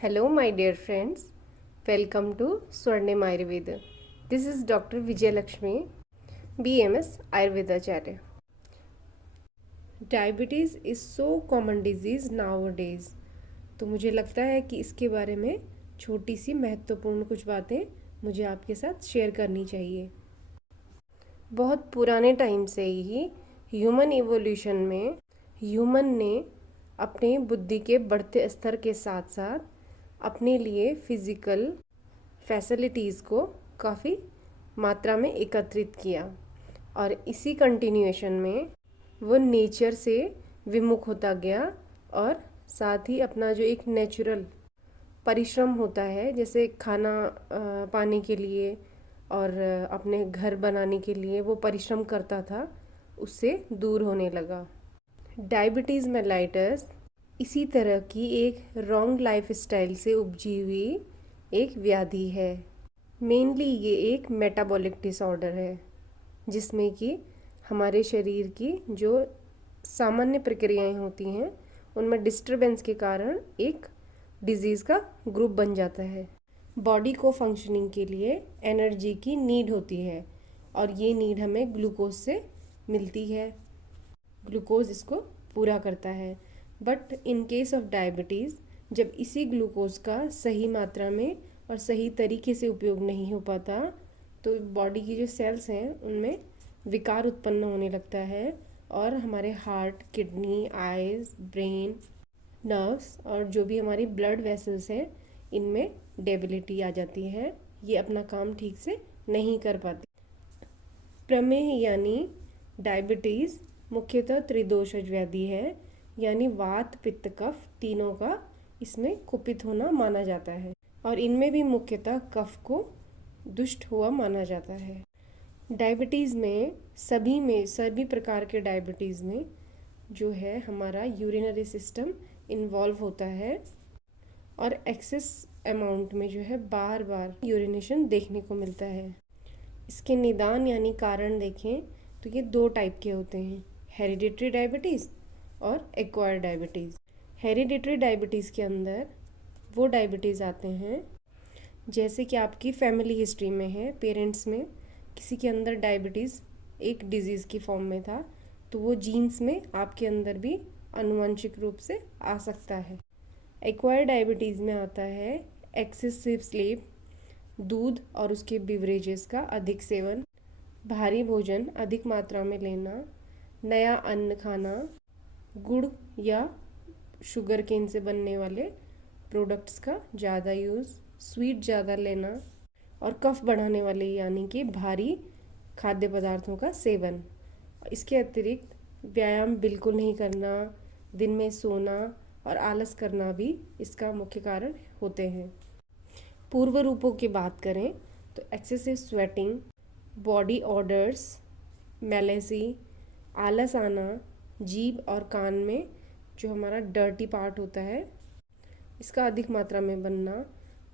Hello, my dear friends. Welcome to Swarnim Ayurveda. This is Dr. Vijay Lakshmi, BMS Ayurvedacharya. Diabetes is so common disease nowadays. तो मुझे लगता है कि इसके बारे में छोटी सी महत्वपूर्ण कुछ बातें मुझे आपके साथ शेयर करनी चाहिए। बहुत पुराने टाइम से ही ह्यूमन इवोल्यूशन में ह्यूमन ने अपने बुद्धि के बढ़ते स्तर के साथ साथ अपने लिए फिज़िकल फैसिलिटीज़ को काफ़ी मात्रा में एकत्रित किया और इसी कंटिन्यूएशन में वो नेचर से विमुख होता गया और साथ ही अपना जो एक नेचुरल परिश्रम होता है, जैसे खाना पाने के लिए और अपने घर बनाने के लिए वो परिश्रम करता था, उससे दूर होने लगा। डायबिटीज़ मेलाइटस इसी तरह की एक रॉन्ग लाइफ स्टाइल से उपजी हुई एक व्याधि है। मेनली ये एक मेटाबॉलिक डिसऑर्डर है जिसमें कि हमारे शरीर की जो सामान्य प्रक्रियाएं होती हैं उनमें डिस्टरबेंस के कारण एक डिजीज़ का ग्रुप बन जाता है। बॉडी को फंक्शनिंग के लिए एनर्जी की नीड होती है और ये नीड हमें ग्लूकोज से मिलती है। ग्लूकोज इसको पूरा करता है। But in case of diabetes जब इसी ग्लूकोज का सही मात्रा में और सही तरीके से उपयोग नहीं हो पाता तो बॉडी की जो सेल्स हैं उनमें विकार उत्पन्न होने लगता है और हमारे heart, kidney, eyes, brain, nerves और जो भी हमारी ब्लड वेसल्स हैं इनमें डेबिलिटी आ जाती है। ये अपना काम ठीक से नहीं कर पाती। प्रमेह यानी डायबिटीज़ मुख्यतः त्रिदोषज व्याधि है, यानी वात, पित्त, कफ तीनों का इसमें कुपित होना माना जाता है और इनमें भी मुख्यतः कफ को दुष्ट हुआ माना जाता है। डायबिटीज़ में सभी प्रकार के डायबिटीज़ में जो है हमारा यूरिनरी सिस्टम इन्वॉल्व होता है और एक्सेस अमाउंट में जो है बार बार यूरिनेशन देखने को मिलता है। इसके निदान यानी कारण देखें तो ये दो टाइप के होते हैं, हेरिडिटरी डायबिटीज़ और एक्वायर्ड डायबिटीज़। हेरिडिटरी डायबिटीज़ के अंदर वो डायबिटीज़ आते हैं जैसे कि आपकी फैमिली हिस्ट्री में है, पेरेंट्स में किसी के अंदर डायबिटीज़ एक डिजीज़ की फॉर्म में था तो वो जीन्स में आपके अंदर भी आनुवंशिक रूप से आ सकता है। एक्वायर्ड डायबिटीज़ में आता है एक्सेसिव स्लीप, दूध और उसके बिवरेजेस का अधिक सेवन, भारी भोजन अधिक मात्रा में लेना, नया अन्न खाना, गुड़ या शुगर केन से बनने वाले प्रोडक्ट्स का ज़्यादा यूज़, स्वीट ज़्यादा लेना और कफ बढ़ाने वाले यानी कि भारी खाद्य पदार्थों का सेवन। इसके अतिरिक्त व्यायाम बिल्कुल नहीं करना, दिन में सोना और आलस करना भी इसका मुख्य कारण होते हैं। पूर्व रूपों की बात करें तो एक्सेसिव स्वेटिंग, बॉडी ऑर्डर्स, मेलेसी, आलस आना, जीभ और कान में जो हमारा डर्टी पार्ट होता है इसका अधिक मात्रा में बनना,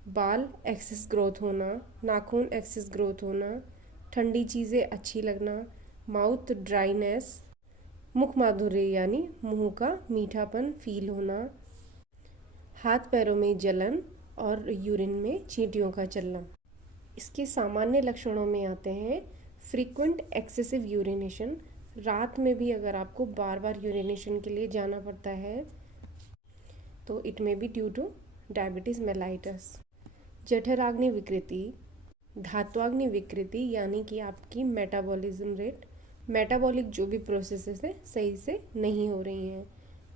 बाल एक्सेस ग्रोथ होना, नाखून एक्सेस ग्रोथ होना, ठंडी चीज़ें अच्छी लगना, माउथ ड्राइनेस, मुख माधुर्य यानी मुंह का मीठापन फील होना, हाथ पैरों में जलन और यूरिन में चींटियों का चलना। इसके सामान्य लक्षणों में आते हैं फ्रीक्वेंट एक्सेसिव यूरिनेशन, रात में भी अगर आपको बार बार यूरिनेशन के लिए जाना पड़ता है तो it may be due to diabetes mellitus. जठराग्नि विकृति, धात्वाग्नि विकृति यानी कि आपकी मेटाबॉलिज्म रेट, मेटाबॉलिक जो भी प्रोसेसेस है सही से नहीं हो रही हैं,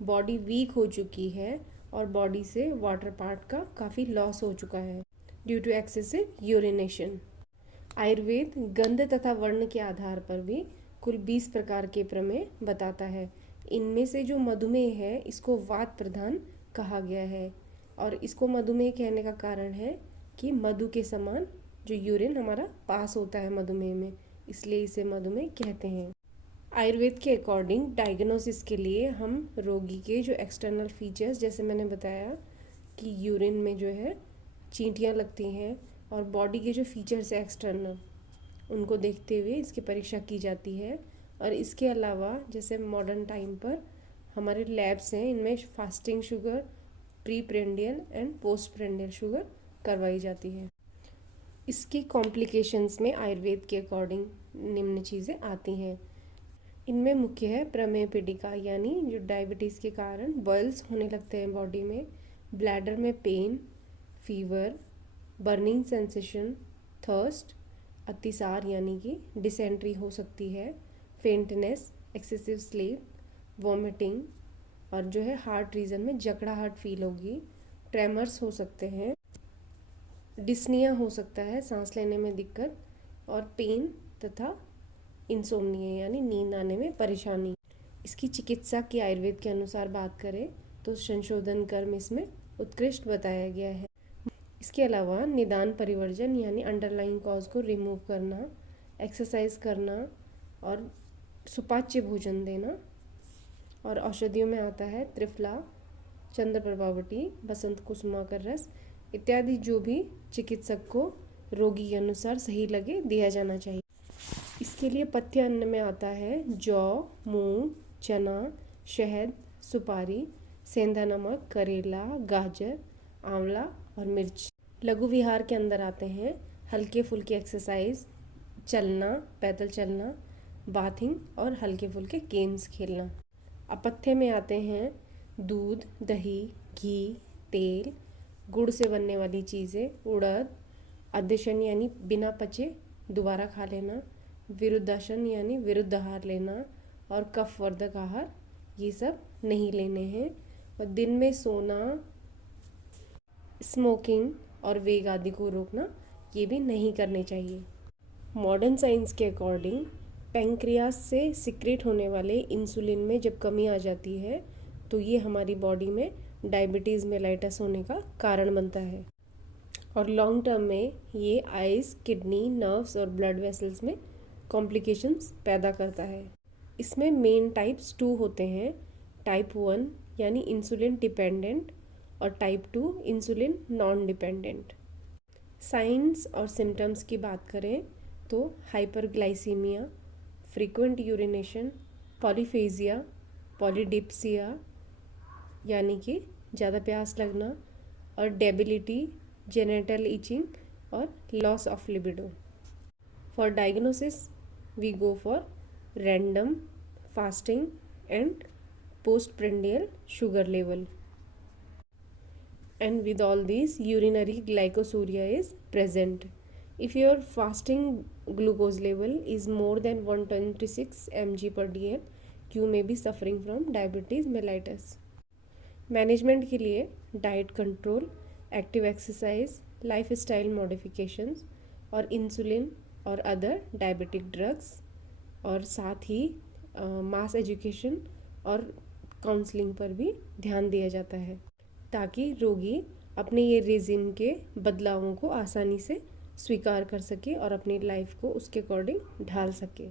बॉडी वीक हो चुकी है और बॉडी से वाटर पार्ट का काफ़ी लॉस हो चुका है due to excessive urination. Ayurveda गंध तथा वर्ण के आधार पर भी कुल 20 प्रकार के प्रमेय बताता है। इनमें से जो मधुमेह है इसको वात प्रधान कहा गया है और इसको मधुमेह कहने का कारण है कि मधु के समान जो यूरिन हमारा पास होता है मधुमेह में, इसलिए इसे मधुमेह कहते हैं। आयुर्वेद के अकॉर्डिंग डायग्नोसिस के लिए हम रोगी के जो एक्सटर्नल फीचर्स, जैसे मैंने बताया कि यूरिन में जो है चींटियाँ लगती हैं और बॉडी के जो फीचर्स है एक्सटर्नल उनको देखते हुए इसकी परीक्षा की जाती है। और इसके अलावा जैसे मॉडर्न टाइम पर हमारे लैब्स हैं, इनमें fasting sugar pre prandial and post prandial sugar करवाई जाती है। इसकी कॉम्प्लिकेशंस में आयुर्वेद के अकॉर्डिंग निम्न चीज़ें आती हैं। इनमें मुख्य है प्रमेय पीड़िका, यानी जो डायबिटीज़ के कारण बॉयल्स होने लगते हैं बॉडी में, ब्लैडर में pain, fever, burning sensation, thirst, अतिसार यानी कि डिसेंट्री हो सकती है, फेंटनेस, एक्सेसिव स्लीप, वॉमिटिंग, और जो है हार्ट रीजन में जकड़ाहट फील होगी, ट्रेमर्स हो सकते हैं, डिस्निया हो सकता है, सांस लेने में दिक्कत, और पेन तथा इंसोम्निया यानी नींद आने में परेशानी। इसकी चिकित्सा की आयुर्वेद के अनुसार बात करें तो संशोधन कर्म इसमें उत्कृष्ट बताया गया है। इसके अलावा निदान परिवर्जन यानी अंडरलाइंग कॉज को रिमूव करना, एक्सरसाइज करना और सुपाच्य भोजन देना। और औषधियों में आता है त्रिफला, चंद्र प्रभावटी, बसंत कुसुमाकर रस इत्यादि, जो भी चिकित्सक को रोगी के अनुसार सही लगे दिया जाना चाहिए। इसके लिए पथ्य अन्न में आता है जौ, मूंग, चना, शहद, सुपारी, सेंधा नमक, करेला, गाजर, आंवला और मिर्च। लघु विहार के अंदर आते हैं हल्के फुल्के एक्सरसाइज, चलना, पैदल चलना, बाथिंग और हल्के फुल्के गेम्स खेलना। अपथ्य में आते हैं दूध, दही, घी, तेल, गुड़ से बनने वाली चीज़ें, उड़द, अद्यशन यानी बिना पचे दोबारा खा लेना, विरुद्धासन यानी विरुद्ध आहार लेना, और कफवर्धक आहार ये सब नहीं लेने हैं। और दिन में सोना, स्मोकिंग और वेग आदि को रोकना ये भी नहीं करने चाहिए। मॉडर्न साइंस के अकॉर्डिंग पैंक्रियास से सिक्रेट होने वाले इंसुलिन में जब कमी आ जाती है तो ये हमारी बॉडी में डायबिटीज़ मेलाइटस होने का कारण बनता है, और लॉन्ग टर्म में ये आइज़, किडनी, नर्व्स और ब्लड वेसल्स में कॉम्प्लिकेशंस पैदा करता है। इसमें मेन टाइप्स 2 होते हैं, टाइप 1 यानी इंसुलिन डिपेंडेंट और type 2 insulin non dependent. Science और सिम्टम्स की बात करें तो hyperglycaemia, frequent urination, polyphagia, polydipsia यानी कि ज़्यादा प्यास लगना, और डेबिलिटी, जेनेटल इचिंग और loss of libido. For diagnosis we go for random fasting and postprandial sugar level, and with all these urinary glycosuria is present. If your fasting glucose level is more than 126 mg per dl, you may be suffering from diabetes mellitus. Management के लिए diet control, active exercise, life style modifications और insulin और other diabetic drugs, और साथ ही मास education और counselling पर भी ध्यान दिया जाता है ताकि रोगी अपने ये रेजिम के बदलावों को आसानी से स्वीकार कर सके और अपनी लाइफ को उसके अकॉर्डिंग ढाल सके।